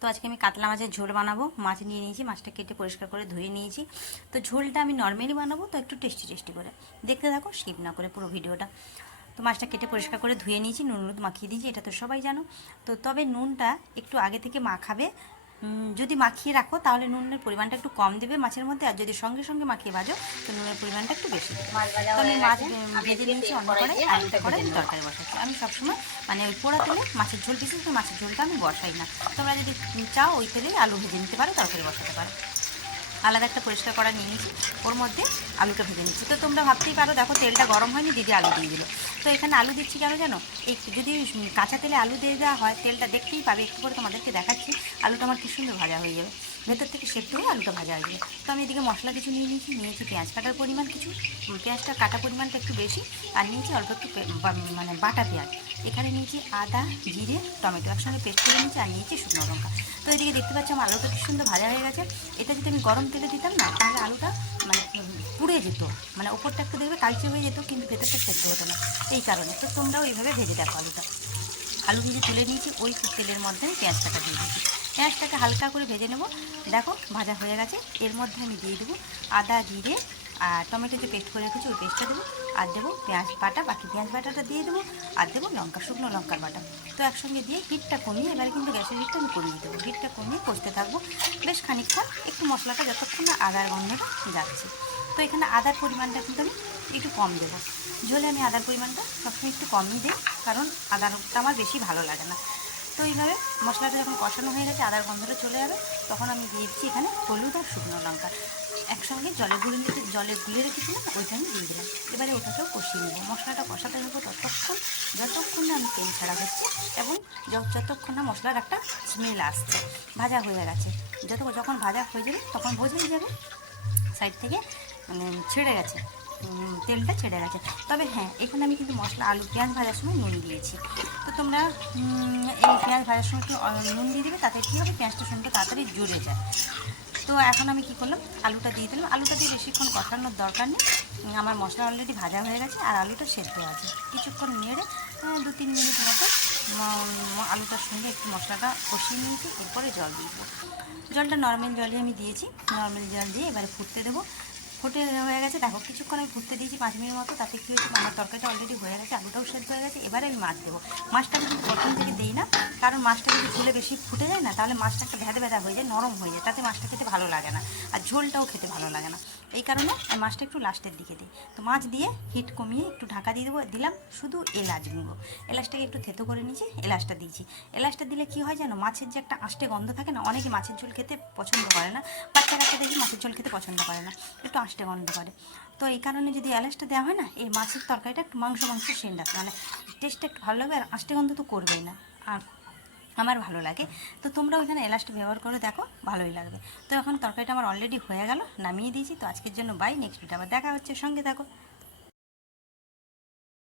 তো আজকে আমি কাতলা মাছের ঝোল বানাবো। মাছ নিয়ে নিয়েছি, মাছটা কেটে পরিষ্কার করে ধুয়ে নিয়েছি। তো ঝোলটা আমি নর্মালি বানাবো, তো একটু টেস্টি টেস্টি করে দেখতে থাকো, স্কিপ না করে পুরো ভিডিওটা। তো মাছটা কেটে পরিষ্কার করে ধুয়ে নিয়েছি, নুন হলুদ মাখিয়ে দিয়েছি, এটা তো সবাই জানো। তো তবে নুনটা একটু আগে থেকে মাখাবে। যদি মাখিয়ে রাখো তাহলে নুনের পরিমাণটা একটু কম দেবে মাছের মধ্যে, আর যদি সঙ্গে সঙ্গে মাখিয়ে ভাজো তো নুনের পরিমাণটা একটু বেশি দেবে। তো আমি মাছ ভেজে নিয়েছি অন্য কড়াই, আর একটা কড়াই তরকারি বসাচ্ছি। আমি সবসময় মানে ওই পোড়া তেলে মাছের ঝোল, বিশেষ করে মাছের ঝোলটা আমি বসাই না। তোমরা যদি চাও ওই তেলেই আলু ভেজে নিতে পারো, তরকারি বসাতে পারো। আলাদা একটা পরিষ্কার করা নিয়ে নিয়েছি, ওর মধ্যে আলুটা ভেজে নিচ্ছি। তো তোমরা ভাবতেই পারো, দেখো তেলটা গরম হয়নি, দিদি আলু দিয়ে দিল। তো এখানে আলু দিচ্ছি কেন জানো? এই যদি কাঁচা তেলে আলু দিয়ে দেওয়া হয়, তেলটা দেখতেই পাবে, একটু করে তোমাদেরকে দেখাচ্ছি, আলুটা আমার কি সুন্দর ভাজা হয়ে যাবে, ভেতর থেকে সেদ্ধ হয়ে আলুটা ভাজা হয়ে যাবে। তো আমি এদিকে মশলা কিছু নিয়েছি পেঁয়াজ কাটার পরিমাণ কিছু, পেঁয়াজটা কাটা পরিমাণটা একটু বেশি, আর নিয়েছি অল্প একটু মানে বাটা পেঁয়াজ। এখানে নিয়েছি আদা, জিরে, টমেটো একসঙ্গে পেস্ট করে নিয়েছি, আর নিয়েছি শুকনো লঙ্কা। তো এদিকে দেখতে পাচ্ছি আমার আলুটা কি সুন্দর ভাজা হয়ে গেছে। এটা যদি আমি গরম তেলে দিতাম না, তাহলে আলুটা মানে পুড়ে যেত, মানে ওপরটা একটু দেখবে কালচে হয়ে যেত, কিন্তু ভেতরটা সেদ্ধ হতো না। এই কারণে তো তোমরাও এইভাবে ভেজে দেখো আলুটা। আলু ভেজে তুলে নিয়েছি, ওই তেলের মধ্যে আমি পেঁয়াজটাকে দিয়ে দিয়েছি। পেঁয়াজটাকে হালকা করে ভেজে নেব। দেখো ভাজা হয়ে গেছে। এর মধ্যে আমি দিয়ে দেবো আদা, জিরে আর টমেটো যে পেস্ট করে রেখেছি ওই পেস্টটা দেবো, আর দেবো পেঁয়াজ বাটা, বাকি পেঁয়াজ বাটাটা দিয়ে দেবো, আর দেবো লঙ্কা, শুকনো লঙ্কার বাটা। তো একসঙ্গে দিয়ে হিটটা কমিয়ে, এবারে কিন্তু গ্যাসের হিটটা আমি কমিয়ে দেবো, হিটটা কমিয়ে কষতে থাকবো বেশ খানিকক্ষণ, একটু মশলাটা যতক্ষণ না আদার গন্ধটা যাচ্ছে। তো এখানে আদার পরিমাণটা কিন্তু আমি একটু কম দেবো। ঝোলে আমি আদার পরিমাণটা সবসময় একটু কমই দিই, কারণ আদাটা আমার বেশি ভালো লাগে না। তো এইভাবে মশলাটা যখন কষানো হয়ে গেছে, আদার গন্ধটা চলে যাবে, তখন আমি দিয়ে দিচ্ছি এখানে হলুদ আর শুকনো লঙ্কা একসঙ্গে জলে গুলে রেখেছিলাম, ওইটা আমি দিয়ে দিলাম। এবারে ওটাকেও কষিয়ে নেবো, মশলাটা কষাতে নেবো যতক্ষণ না আমি তেল ছাড়া হচ্ছে, এবং যতক্ষণ না মশলার একটা স্মেল আসছে, ভাজা হয়ে গেছে। যখন ভাজা হয়ে যাবে তখন বোঝাই যাবে সাইড থেকে মানে ছেড়ে গেছে, তেলটা ছেড়ে গেছে। তবে হ্যাঁ, এখানে আমি কিন্তু মশলা আলু পেঁয়াজ ভাজার সময় নুন দিয়েছি। তো তোমরা এই পেঁয়াজ ভাজার সময় একটু নুন দিয়ে দেবে, তাতে কী হবে, পেঁয়াজটা সুন্দর তাড়াতাড়ি জুড়ে যায়। তো এখন আমি কি করলাম, আলুটা দিয়ে দিলাম। আলুটা দিয়ে বেশিক্ষণ কষানোর দরকার নেই, আমার মশলা অলরেডি ভাজা হয়ে গেছে, আর আলুটা সেদ্ধ আছে। কিছুক্ষণ নেড়ে 2-3 মিনিট মতো আলুটার সঙ্গে একটু মশলাটা কষিয়ে নিয়েছি। এরপরে জল দিয়ে দেবো। জলটা নর্মাল জলই আমি দিয়েছি, নর্মাল জল দিয়ে এবারে ফুটতে দেবো। ফুটে হয়ে গেছে, দেখো কিছুক্ষণ আমি ফুটতে দিয়েছি 5 মিনিট মতো। তাতে কী হয়েছে, আমার তরকারিটা অলরেডি হয়ে গেছে, আলুটাও সেদ্ধ হয়ে গেছে। এবারে আমি মাছ দেবো। মাছটা আমি কিন্তু প্রথম থেকে দিই না, কারণ মাছটা যদি ঝোলে বেশি ফুটে যায় না, তাহলে মাছটা একটা ভেদা ভেদা হয়ে যায়, নরম হয়ে যায়, তাতে মাছটা খেতে ভালো লাগে না, আর ঝোলটাও খেতে ভালো লাগে না। এই কারণে আমি মাছটা একটু লাস্টের দিকে দিই। তো মাছ দিয়ে হিট কমিয়ে একটু ঢাকা দিয়ে দেবো। দিলাম শুধু এলাচ গুঁড়ো, এলাচটাকে একটু থেতো করে নিয়েছি, এলাচটা দিয়েছি। এলাচটা দিলে কী হয় জানো, মাছের যে একটা আষ্টে গন্ধ থাকে না, অনেকে মাছের ঝোল খেতে পছন্দ করে না, বাচ্চা কাচ্চা দেখি মাছের ঝোল খেতে পছন্দ করে না, একটু আষ্টে গন্ধ করে। তো এই কারণে যদি এলাচটা দেওয়া হয় না, এই মাছের তরকারিটা একটু মাংস সেন্ট আসে, মানে টেস্টটা একটু ভালো লাগবে, আর আষ্টে গন্ধ তো করবেই না, আর আমার ভালো লাগে। তো তোমরা ওইখানে এলাচটা ব্যবহার করে দেখো, ভালোই লাগবে। তো এখন তরকারিটা আমার অলরেডি হয়ে গেল, নামিয়ে দিয়েছি। তো আজকের জন্য বাই, নেক্সট ভিডিও আবার দেখা হচ্ছে, সঙ্গে থাকো।